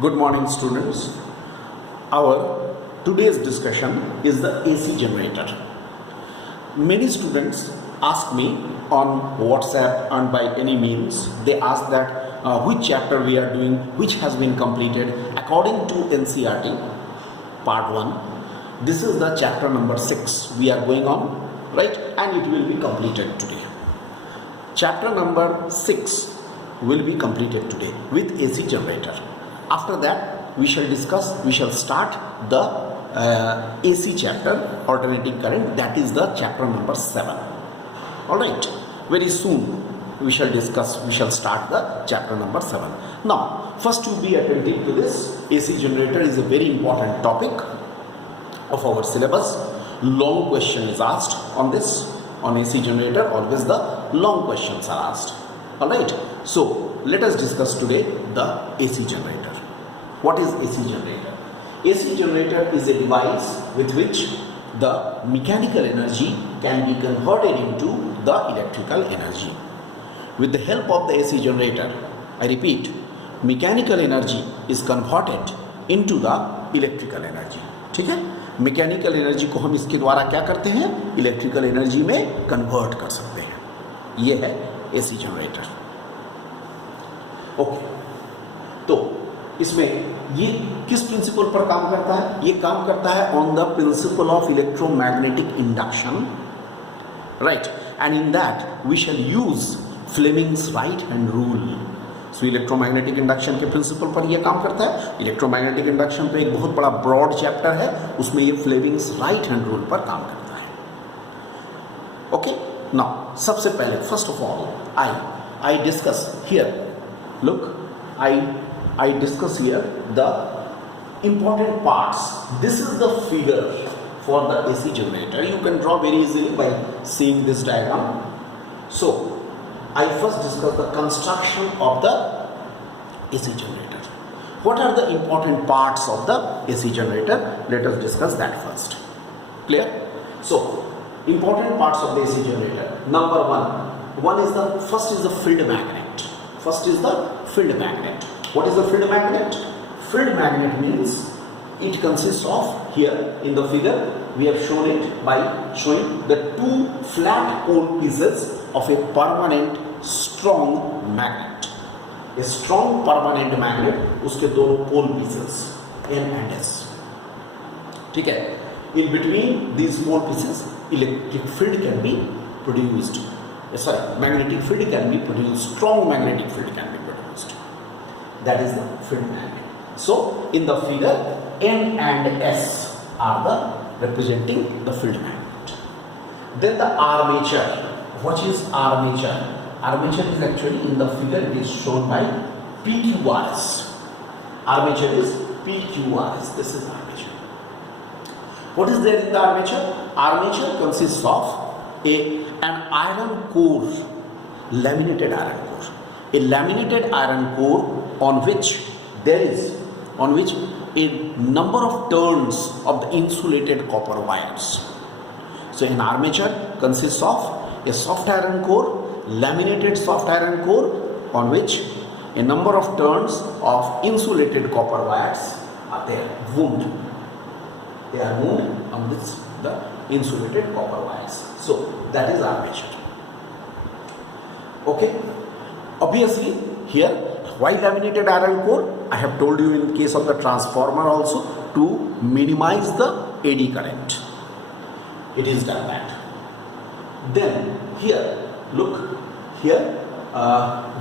Good morning, students. Our today's discussion is the AC generator. Many students ask me on WhatsApp and by any means. They ask that which chapter we are doing, which has been completed according to NCERT part 1. This is the chapter number 6 we are going on, right? And it will be completed today. Chapter number 6 will be completed today with AC generator. After that, we shall start the AC chapter, alternating current, that is the chapter number 7. Alright, very soon we shall start the chapter number 7. Now, first to be attentive to this, AC generator is a very important topic of our syllabus. Long question is asked on this, on AC generator, always the long questions are asked. Alright, so let us discuss today the AC generator. What is AC generator? AC generator is a device with which the mechanical energy can be converted into the electrical energy. With the help of the AC generator, I repeat, mechanical energy is converted into the electrical energy. ठीक है? Mechanical energy को हम इसके द्वारा क्या करते हैं? Electrical energy में कन्वर्ट कर सकते हैं. ये है एसी जनरेटर. ओके, तो इसमें ये किस प्रिंसिपल पर काम करता है? ये काम करता है on the principle of electromagnetic induction, right? And in that we shall use Fleming's right hand rule. So electromagnetic induction के प्रिंसिपल पर यह काम करता है. इलेक्ट्रोमैग्नेटिक इंडक्शन तो एक बहुत बड़ा ब्रॉड चैप्टर है, उसमें ये फ्लेमिंग्स राइट हैंड रूल पर काम करता है. ओके, नाउ सबसे पहले first of all I discuss here, look, I discuss here the important parts. This is the figure for the AC generator. You can draw very easily by seeing this diagram. So, I first discuss the construction of the AC generator. What are the important parts of the AC generator? Let us discuss that first. Clear? So, important parts of the AC generator. Number one is the first is the field magnet. First is the field magnet. What is the field magnet? Field magnet means it consists of, here in the figure we have shown it by showing the two flat pole pieces of a permanent strong magnet. A strong permanent magnet, उसके दोनों pole pieces N and S. ठीक है? In between these pole pieces, electric field can be produced. Magnetic field can be produced. Strong magnetic field can be produced. That is the field magnet. So, in the figure, N and S are the representing the field magnet. Then the armature. What is armature? Armature is actually in the figure, it is shown by PQRS. Armature is PQRS. This is armature. What is there in the armature? Armature consists of an iron core, laminated iron core. A laminated iron core on which a number of turns of the insulated copper wires. So an armature consists of a soft iron core, laminated soft iron core on which a number of turns of insulated copper wires are there, wound. They are wound on this, the insulated copper wires. So that is armature. Okay, obviously here, why laminated iron core? I have told you in case of the transformer also, to minimize the AD current. It is done that. Then here, look, here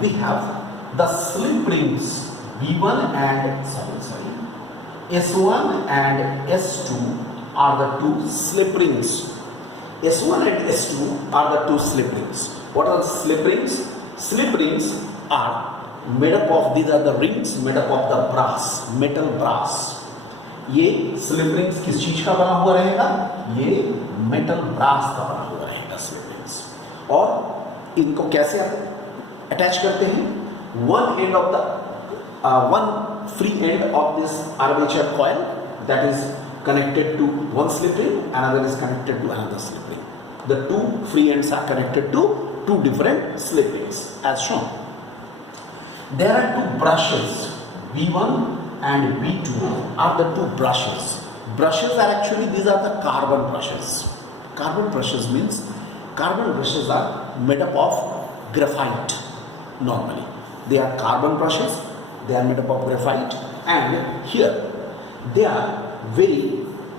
we have the slip rings V1 and S1 and S2 are the two slip rings. S1 and S2 are the two slip rings. What are the slip rings? Slip rings are made up of, these are the rings made up of the brass, metal brass. ये slip rings किस चीज का बना हुआ रहेगा? ये metal brass का बना हुआ रहेगा slip rings. और इनको कैसे अटैच करते हैं? One free end of this armature coil, that is connected to one slip ring, another is connected to another slip ring. The two free ends are connected to two different slip rings as shown. There are two brushes V1 and B2 are the two brushes. Brushes are actually, these are the carbon brushes. Carbon brushes means, carbon brushes are made up of graphite normally. They are carbon brushes, they are made up of graphite, and here they are very,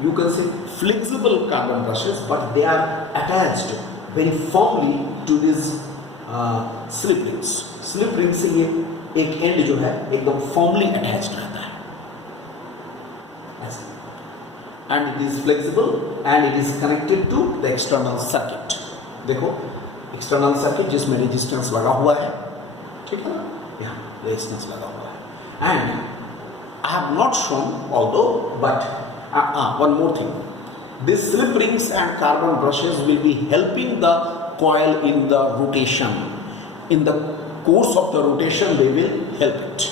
you can say, flexible carbon brushes, but they are attached very firmly to these slip rings. Slip ring से ये एक and जो है एकदम formally attached रहता है ऐसे, and it is flexible and it is connected to the external circuit. देखो एक्सटर्नल सर्किट जिसमें रेजिस्टेंस लगा हुआ है, ठीक है ना, यहाँ रेजिस्टेंस लगा हुआ है. And I have not shown although, but one more thing, these slip rings and carbon brushes will be helping the coil in the rotation. In the course of the rotation they will help it.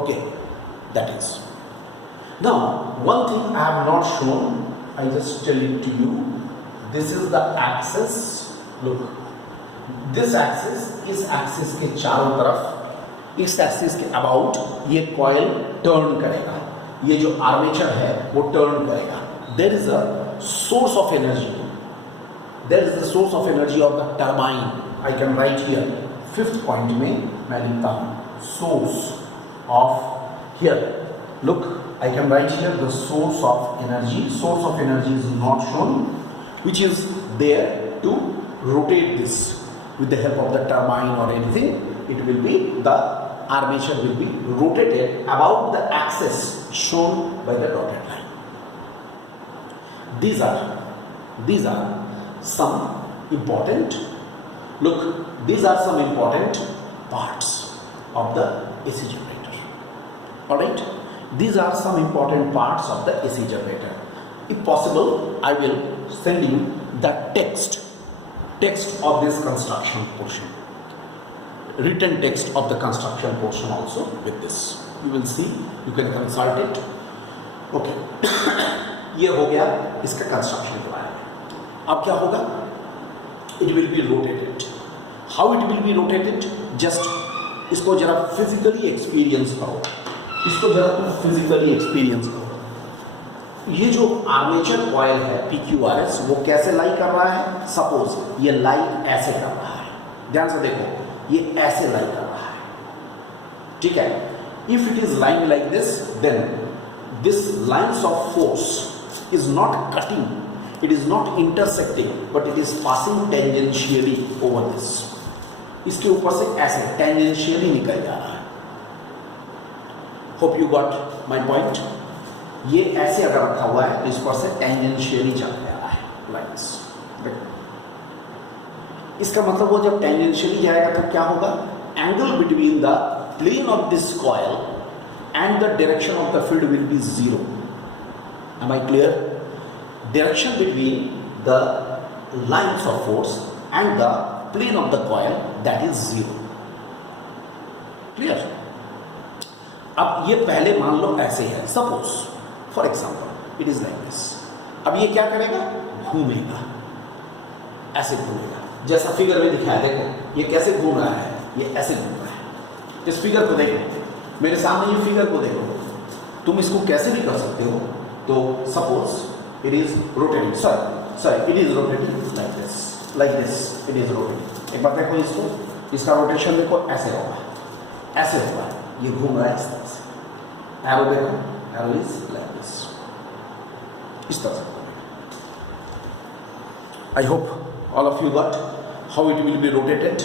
Okay, that is. Now one thing I have not shown, I just tell it to you. This is the axis. Look, this axis, इस axis के चारों तरफ, इस axis के about ये coil turn करेगा. ये जो आर्मेचर है वो टर्न करेगा. There is a source of energy, there is the source of energy of the turbine. I can write here, fifth point में मैं लिखता हूं source of, here look, I can write here the source of energy. Source of energy is not shown, which is there to rotate this with the help of the turbine or anything. It will be, the armature will be rotated about the axis shown by the dotted line. These are some important, look, these are some important parts of the AC generator. Alright, these are some important parts of the AC generator. If possible, I will send you the text of this construction portion, written text of the construction portion also with this. You will see, you can consult it. Okay. ये हो गया इसका construction के बारे में. अब क्या होगा? It will be rotated. How it will be rotated? Just इसको जरा फिजिकली एक्सपीरियंस करो. इसको जरा तुम फिजिकली एक्सपीरियंस करो. ये जो आर्मेचर कॉइल है PQRS, वो कैसे लाई कर रहा है? सपोज ये लाई ऐसे कर रहा है, ध्यान से देखो, ये ऐसे लाई कर रहा है, ठीक है. If it is lying like this, then this lines of force is not cutting, it is not intersecting, but it is passing tangentially over this. इसके ऊपर से ऐसे टेंजेंशियली निकल जा रहा है. Hope you got my point. ये ऐसे अगर रखा हुआ है तो इस पर से टेंजेंशियली चल रहा है लाइक दिस. इसका मतलब वो जब टेंजेंशियली जाएगा तो क्या होगा? Angle between the plane of this coil and the direction of the field will be zero. Am I clear? Direction between the lines of force and the plane of the coil, that is zero. Clear? अब ये पहले मान लो ऐसे है, suppose for example it is like this. अब ये क्या करेगा? घूमेगा, ऐसे घूमेगा, जैसा फिगर में दिखाया. देखो ये कैसे घूम रहा है, ये ऐसे घूम रहा है. इस फिगर को देखो, मेरे सामने ये फिगर को देखो, तुम इसको कैसे भी कर सकते हो. तो suppose it is rotating, sorry it is rotating like this, it is rotating. एक बार देखो इसको, इसका रोटेशन देखो, ऐसे होगा, ऐसे होगा, ये घूम रहा है इस तरह से. एरो देखो, एरो इज लाइक दिस, इस तरह से. I hope all of you got how it will B rotated.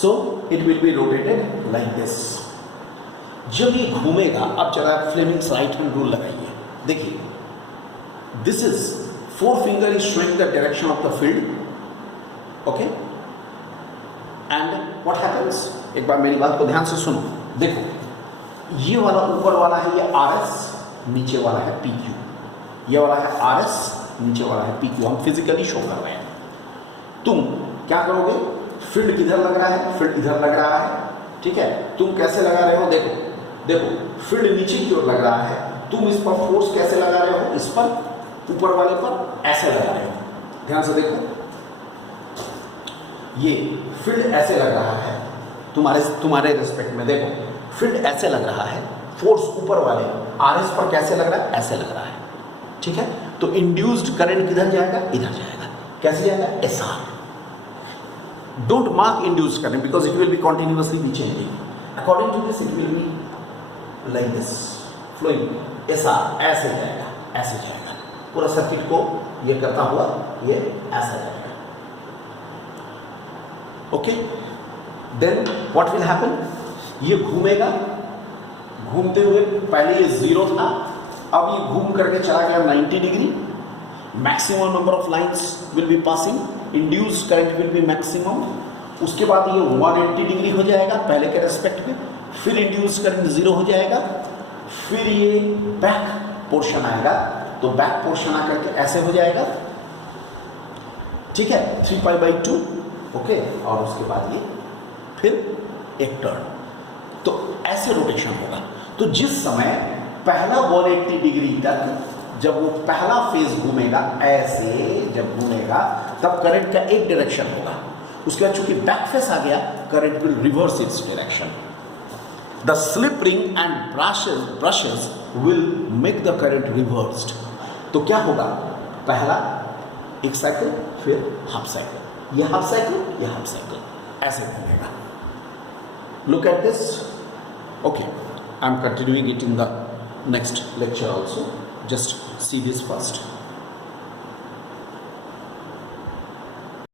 So it will B rotated like this. जब ये घूमेगा, अब जरा फ्लेमिंग्स राइट हैंड रूल लगाइए. देखिए, this is four finger is showing the direction of the field. Okay, and what happens, एक बार मेरी बात को ध्यान से सुनो. देखो, ये वाला ऊपर वाला है ये RS, नीचे वाला है PQ. ये वाला है RS, नीचे वाला है PQ. हम फिजिकली शो कर रहे हैं. तुम क्या करोगे? फील्ड किधर लग रहा है? फील्ड इधर लग रहा है, ठीक है. तुम कैसे लगा रहे हो? देखो देखो, फील्ड नीचे की ओर लग रहा है. तुम इस पर फोर्स कैसे लगा रहे हो? इस पर, ऊपर वाले पर ऐसे लगा रहे हो. ध्यान से देखो, ये फील्ड ऐसे लग रहा है तुम्हारे रिस्पेक्ट में. देखो, फील्ड ऐसे लग रहा है, फोर्स ऊपर वाले RS पर कैसे लग रहा है, ऐसे लग रहा है, ठीक है। तो इंड्यूस्ड करंट किधर जाएगा, इधर जाएगा, कैसे जाएगा, SR। Don't mark induced current because it will be continuously be changing, according to this it will be like this flowing, SR ऐसे जाएगा, ऐसे जाएगा, पूरा सर्किट को ये करता हुआ ये ऐसा जाएगा, okay. Then what will happen, ये घूमेगा, घूमते हुए पहले ये 0 था, अब ये घूम करके चला गया 90 degree, maximum number of lines will be passing, induced current will be maximum, उसके बाद ये 180 डिग्री हो जाएगा पहले के रेस्पेक्ट में, फिर इंड्यूस्ड करंट 0 हो जाएगा, फिर ये बैक पोर्शन आएगा, तो बैक पोर्शन आकर के ऐसे हो जाएगा, ठीक है, 3π/2, ओके। और उसके बाद ये फिर एक टर्न, तो ऐसे रोटेशन होगा। तो जिस समय पहला 180 डिग्री तक जब वो पहला फेज घूमेगा, ऐसे जब घूमेगा तब करंट का एक डायरेक्शन होगा, उसके बाद चूंकि बैक फेस आ गया, current will reverse its direction. The slip ring and brushes will make the current reversed. तो क्या होगा, पहला एक साइकिल, फिर हाफ साइकिल, ये हाफ साइकिल, ये हाफ साइकिल, ऐसे घूमेगा। Look at this. Okay, I'm continuing it in the next lecture also. Just see this first.